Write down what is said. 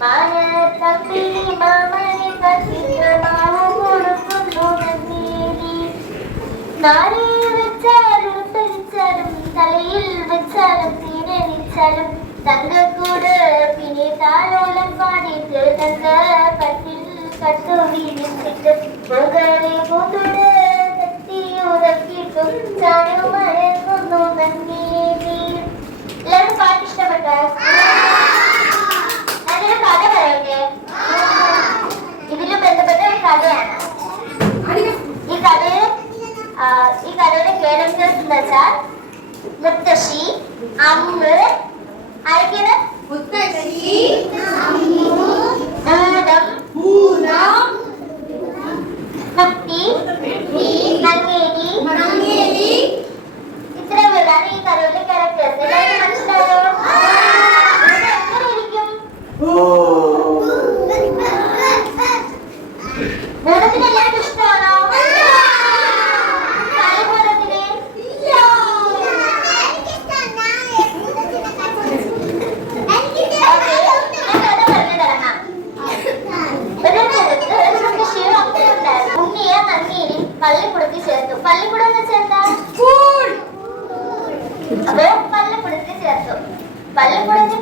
മാനത്തമ്പി മാമനെ കത്തിക്കമാവ് കൊടുക്കുന്നു നന്നേരി. നാരിൽ വെച്ചാലും തെളിച്ചാലും തലയിൽ വെച്ചാലും തീരണിച്ചാലും തങ്കക്കൂട് പിന്നെ താലോലം പാടിയിട്ട് തങ്ക കട്ടിൽ കട്ടുവിരിച്ചിട്ട് മകളെ കൂട്ടോട് തട്ടിയുറക്കിട്ടും ചാനുമയങ്ങുന്നു നന്നേരി. എല്ലാവരും പാട്ട് ഇഷ്ടപ്പെട്ടോ? നല്ലൊരു കഥ പറയട്ടെ. ഇതില് ബന്ധപ്പെട്ട ഒരു കഥയാണ്. ഈ കഥയുടെ ക്യാരക്ടേഴ്സ് എന്ന് വെച്ചാൽ മുത്തശ്ശി, അമ്മ, ആരൊക്കെയാണ്? മുത്തശ്ശി, ഭൂതം, കുട്ടി, നങ്ങേരി. ഇത്രയും പേരാണ് ഈ കഥയിലെ ക്യാരക്ടേഴ്സ്. എല്ലാവരും മനസ്സിലായോ? എങ്ങനെ ഇരിക്കും? ഭൂതത്തിന് എല്ലാവർക്കും ഇഷ്ടമാണോ? പള്ളിക്കുടത്തിൽ ചേർത്തു. പള്ളിക്കുടം എന്ന് വെച്ചാൽ എന്താ? അപ്പൊ പള്ളിക്കുടത്തിൽ ചേർത്തു. പള്ളിക്കുടത്തിൽ